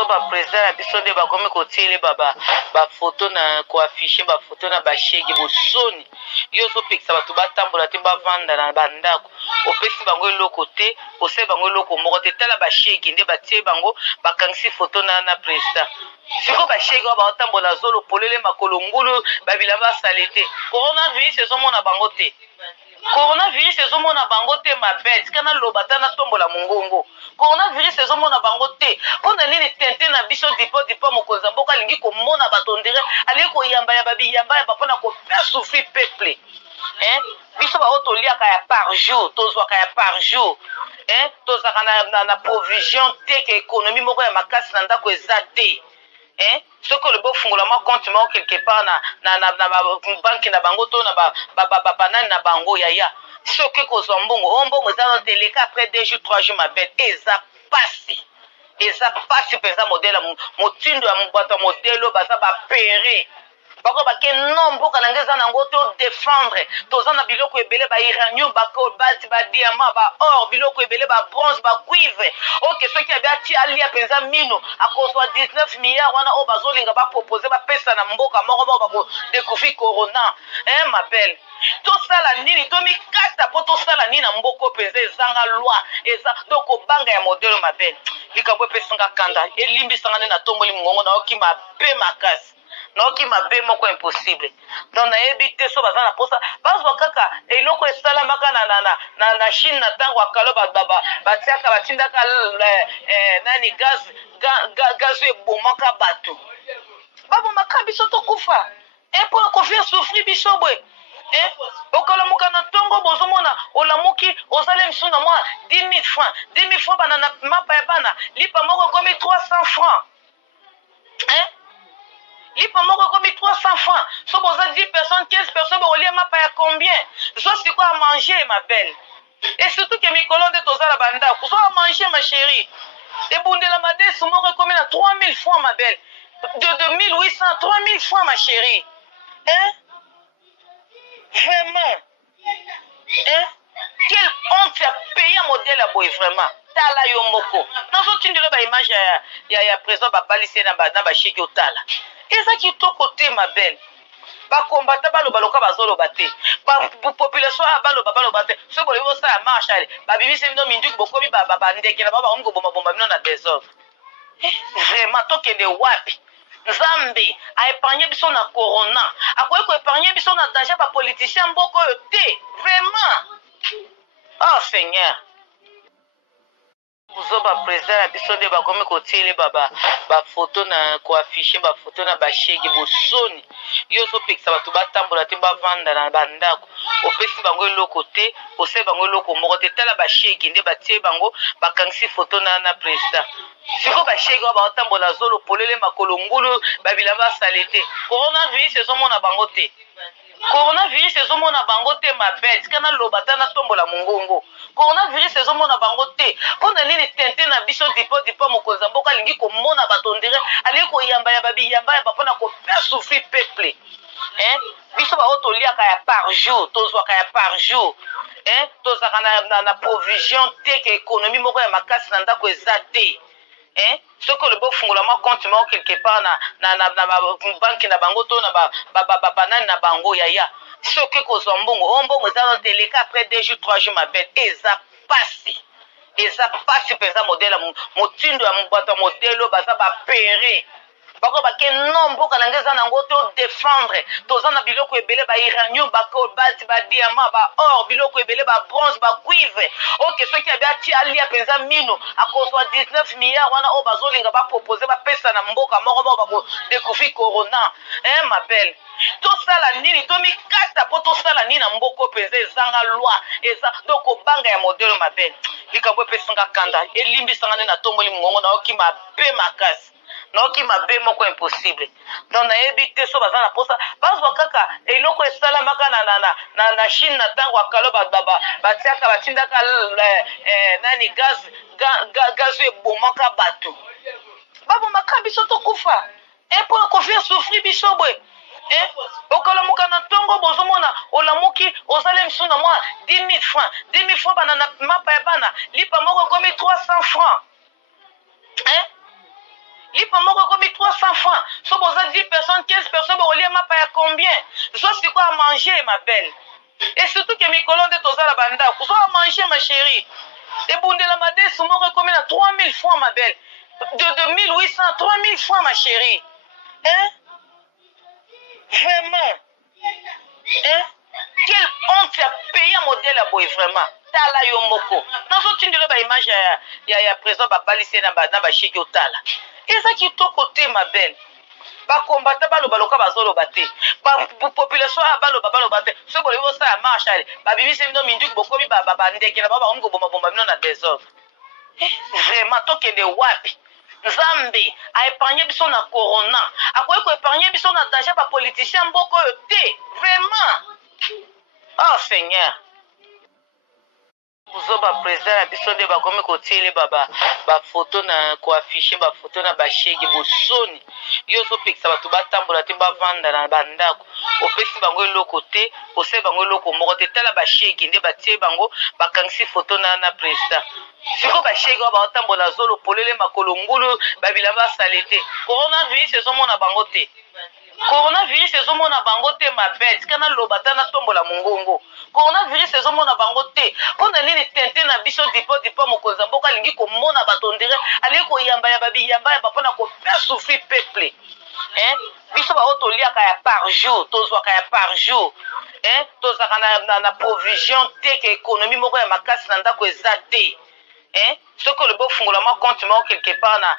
Bozo ba président ya biso nde bakomi kotiele bafoto na koafishe bafoto na bashege bosoni yo ozopekisa bato batambola te bavanda na bandako opesi bango eloko te osali bango eloko moko te tala bashege nde batie bango bakangisi foto na président siko bashege oyo baotambola zolo polele makolo ngulu babilamba basale te coronavirus ezomona bango te coronavirus ezomona bango te mabe tika naloba ta natombola mongongo coronavirus ezomona bango te mpona nini tente na biso dipo mokonzi ya mboka alingi komona bato ndire alingi koyamba biyamba ya bapona kopea souffrir peuple biso bao toliaka ya par jour tozwaka ya par jour tozalaka na provision te ke économie moko ya makasi na ndako eza te soki olobi ofungola mwa compte moko quelque part na banki na bango to na banani na bango yaya soki kozwa mbongo oyo mbongo eza no teleka après 2 jours 3 jours mabete eza pasi mpenza modele motindo ya bato ya modele oyo baza bapere bako bake no mboka na nge eza nango to défendre toza na biloko ebele bairanium bakobati badiamant baor biloko ebele babronze bacuivre oke soki abi atia alia mpenza mino akozwa 19 milliard wana oyo bazolinga bapropose bapesa na mboka moko bao bakodécouvrir corona mabele tosala nini tomikata mpo tosala nini na mboka mpenza ezanga loi eza to kobanga ya modele mabele likambo epesanga kanda elimbisanga nde natomboli mongongo nayoki mabe makasi naoki mabe moko impossible donc nayebi te so baza na posa bazwa kaka eloko esalamaka na Chine na ntango akalo batiaka batindaka nani gaz ebomaka bato babomaka biso tokufa mpo kofia souffrir biso bwe okalamuka na ntongo bozomona olamuki ozali misu na mwa 10 000 francs bana na mapa ya bana lipa moko ekomi 300 francs lipa moko ekomi 300 francs so boza 10 personnes 15 personnes bokolia mapa ya combien zo siko à manger ma belle et surtout ke mikolo nde tozala bandako so à manger ma chérie ebundela madesu moko ekomi na 3000 francs ma belle de 2800 3000 francs ma chérie vraiment quelle honte ya pays ya modèle ya boye vraiment tala yo moko nazotindela baimage ya président babalisi na basheki otala eza kitoko te ma belle bakombata baloba loka bazoloba te population baloba te so bolingi bosala marche ale babimisi bino minduki bokomi bandeke na bao bakomi kobombabomba bino na désordre vraiment tokende wapi nzambe aépargne biso na corona akoki koépargne biso na danger bapoliticien mboka oyo te vraiment oh seigneur bozo baprésident ya biso nde bakomi kotiele bafoto na koafishe bafoto na bashege bosoni yo ozopekisa bato batambola te bavanda na bandako opesi bango eloko te osali bango eloko moko te tala bashege nde batie bango bakangisi foto na président siko bashege oyo baotambola zolo polele makolo ngulu babilamba basale te coronavirus ezomona bango te coronavirus ezomona bango te mabe tika naloba ta natombola mongongo coronavirus ezomona bango te mpona nini tente na biso dipo mokonzi ya mboka alingi komona bato ndire alingi koyamba biyamba ya bapona kopea souffrir peuple biso bao toliaka ya par jour tozwaka ya par jour tozalaka na provision te ke économie moko ya makasi na ndako eza te soki olobi ofungola mwa compte moko quelque part na banki na bango to na banani na bango yaya soki kozwa mbongo oyo mbongo eza no teleka après 2 jours 3 jours mabete eza pasi mpenza modele motindo ya bato ya modele oyo baza bapere bako bake no mboka na nge eza nango to défendre toza na biloko ebele bairanium bakobati badiamant baor biloko ebele babronze bacuivre oke soki abi atia alia mpenza mino akozwa 19 milliard wana oyo bazolinga bapropose bapesa na mboka moko bao bakodécouvrir corona ma belle tosala nini tomikata mpo tosala nini na mboka mpenza ezanga loi eza to kobanga ya modele ma belle likambo epesanga kanda elimbisanga nde natomboli mongongo nayoki mabe makasi naoki mabe moko impossible donc nayebi te so baza na posa bazwa kaka eloko esalamaka na Chine na ntango akalo batiaka batindaka nani gaz ebomaka bato babomaka biso tokufa mpo kofia souffrir biso bwe okalamuka na ntongo bozomona olamuki ozali misu na mwa 10 000 francs bana na mapa ya bana lipa moko ekomi 300 francs lipa moko comme 300 francs. So boza 10 personnes, 15 personnes, bolia mapa ya combien? Soit c'est quoi à manger, ma belle? Et surtout que mikolo de toza la banda, soit à manger, ma chérie. Et bundela madès, moko comme 3000 francs, ma belle. De 2800, 3000 francs, ma chérie. Hein? Vraiment? Hein? Quelle honte à payer un modèle à boy, vraiment. Tala yo moko. Dans autre une de la image, il y a présent, balissé dans ba chèque au tala. Et ça qui est au côté, ma belle. Ba combattre ba lobaloka bazolo baté. Ba population baloba te. Ce bolévo ça marche allez. Ba bibi c'est no minduki bokomi ba ndeke na ba ngo bomba bomba na désordre. Vraiment tokende wapi? Nzambe a épargné biso na corona. Akoye ko épargner biso na danger ba politicien mboko yo te. Vraiment. Oh Seigneur. Kuzoba président ya biso nde bakomi kotiele ba photo na ko afficher ba photo na ba chèque bosoni. Yo zopekisa bato batambola te bavanda na bandako. Opesi bango eloko te, ose bango eloko moko te. Tala ba chèque nde batie bango bakangisi photo na président. Siko ba chèque ba batambola zolo polele makolo ngulu babila ba salete. Coronavirus ezomona bango te. Coronavirus ezomona bango te ma bête kana lobata na tombola mongongo. Coronavirus ezomona bango te. Pona nini tente na biso dipo mokonza mboka alingi komona bato ndire ali ko yamba ya babi yamba ya bapona ko faire souffrir peuple. Hein? Biso ba otoliaka ya par jour, tozwaka ya par jour. Hein? Tozaka na provision te ke économie moko ya makasi na ndako ezate. Hein? Ce que le beau fungolama compte mo quelque part na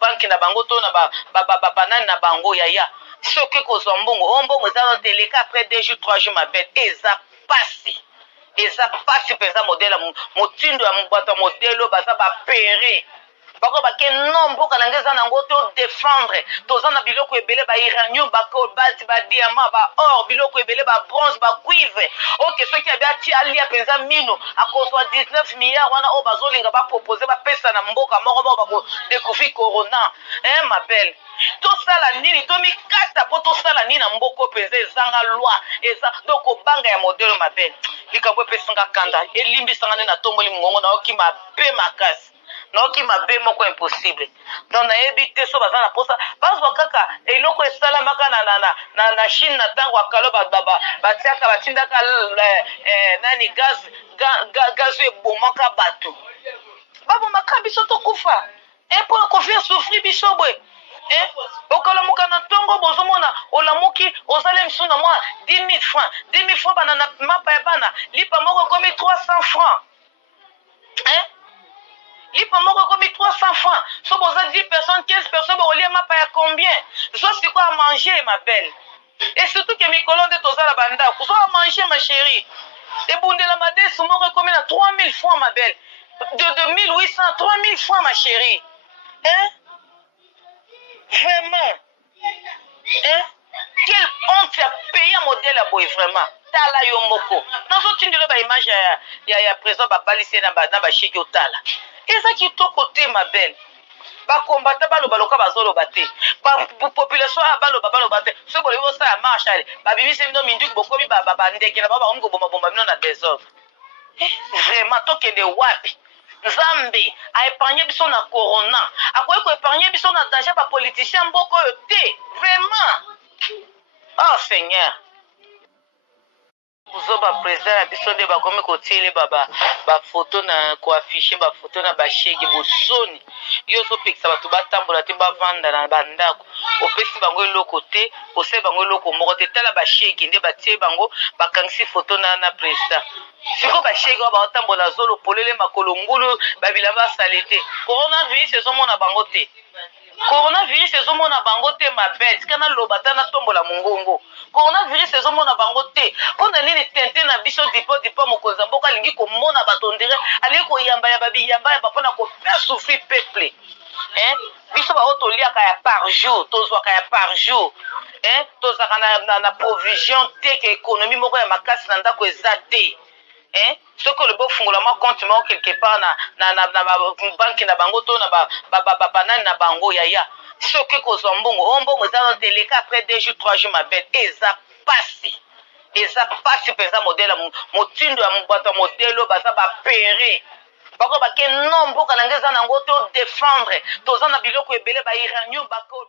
banque na bango to na banane na bango yaya. Ce que kozombongo ombongo za teleka après 2 jours 3 jours ma bête eza pasi. Eza pasi pesa modèle motindo ya mbata modèle baza ba péré. Bako bake nombo kanangeza nango to défendre tozana biloko ebele ba uranium ba cobalt ba diamant ba or biloko ebele ba bronze ba cuivre OK ceux qui a bien ti alia penza mino akozwa 19 milliards wana o bazolinga ba proposer ba pesa na mboka moko ba ko découvrir corona hein ma belle to sala nini to mikata po to sala nini na mboko penza ezanga loi eza donc obanga ya modèle ma belle likambo pesanga kanda elimbi sanga na tomboli mongo na okima pe makasi noki mabe moko impossible donc nayebi te so baza na posa bazwa kaka eloko esalamaka na Chine na ntango akalo batiaka batindaka nani gaz ebomaka bato babomaka biso tokufa mpona kofia souffrir biso boye okalamuka na ntongo bozomona olamuki ozali misu na mwa 10 000 francs 10 000 francs bana na mapa ya bana lipa moko komi 300 francs lipa moko comme 300 francs. So boza 10 personnes, 15 personnes, bolia mapa ya combien? Soit c'est quoi à manger, ma belle? Et surtout que mikolo de toza la banda, soit à manger, ma chérie. Et bundela madès, moko comme 3000 francs, ma belle. De 2800, 3000 francs, ma chérie. Hein? Vraiment? Hein? Quelle honte à payer un modèle à boy, vraiment. Tala yo moko. Dans autre une de la image, il y a présent, balissé dans ba chèque au tala. Et ça qui est au côté, ma belle. Ba combattre ba lobaloka bazolo baté. Ba population baloba te. Ce bolévo ça marche allez. Ba bibi c'est no minduki bokomi ba ndeke na ba ngo bomba na désordre. Vraiment tokende wapi? Nzambe a épargné biso na corona. Akoye ko épargner biso na danger ba politicien mboko yo te. Vraiment. Oh Seigneur. Kuzoba président ya biso nde bakomi kotiele ba photo na ko afficher ba photo na ba chèque bosoni. Yo zopekisa bato batambola te bavanda na bandako. Opesi bango eloko te, ose bango eloko moko te. Tala ba chèque nde batie bango bakangisi photo na président. Siko ba chèque ba batambola zolo polele makolo ngulu babila ba salete. Coronavirus ezomona bango te. Coronavirus ezomona bango te ma bête kana lobata na tombola mongongo. Coronavirus ezomona bango te. Pona nini tente na biso dipo mokonza mboka alingi komona bato ndire ali ko yamba ya babi yamba ya bapona ko faire souffrir peuple. Hein? Biso ba otoliaka ya par jour, tozwaka ya par jour. Hein? Tozaka na provision te ke économie moko ya makasi na ndako ezate. Hein? Ce que le beau fungolama compte mo quelque part na banque na bango to na banane na bango yaya. Ce que kozombongo ombongo za teleka après 2 jours 3 jours ma bête eza pasi. Eza pasi pesa modèle motindo ya mbata modèle baza ba péré. bako bake no mboka na ngai eza nango to défendre toza na biloko ebele bairanium bako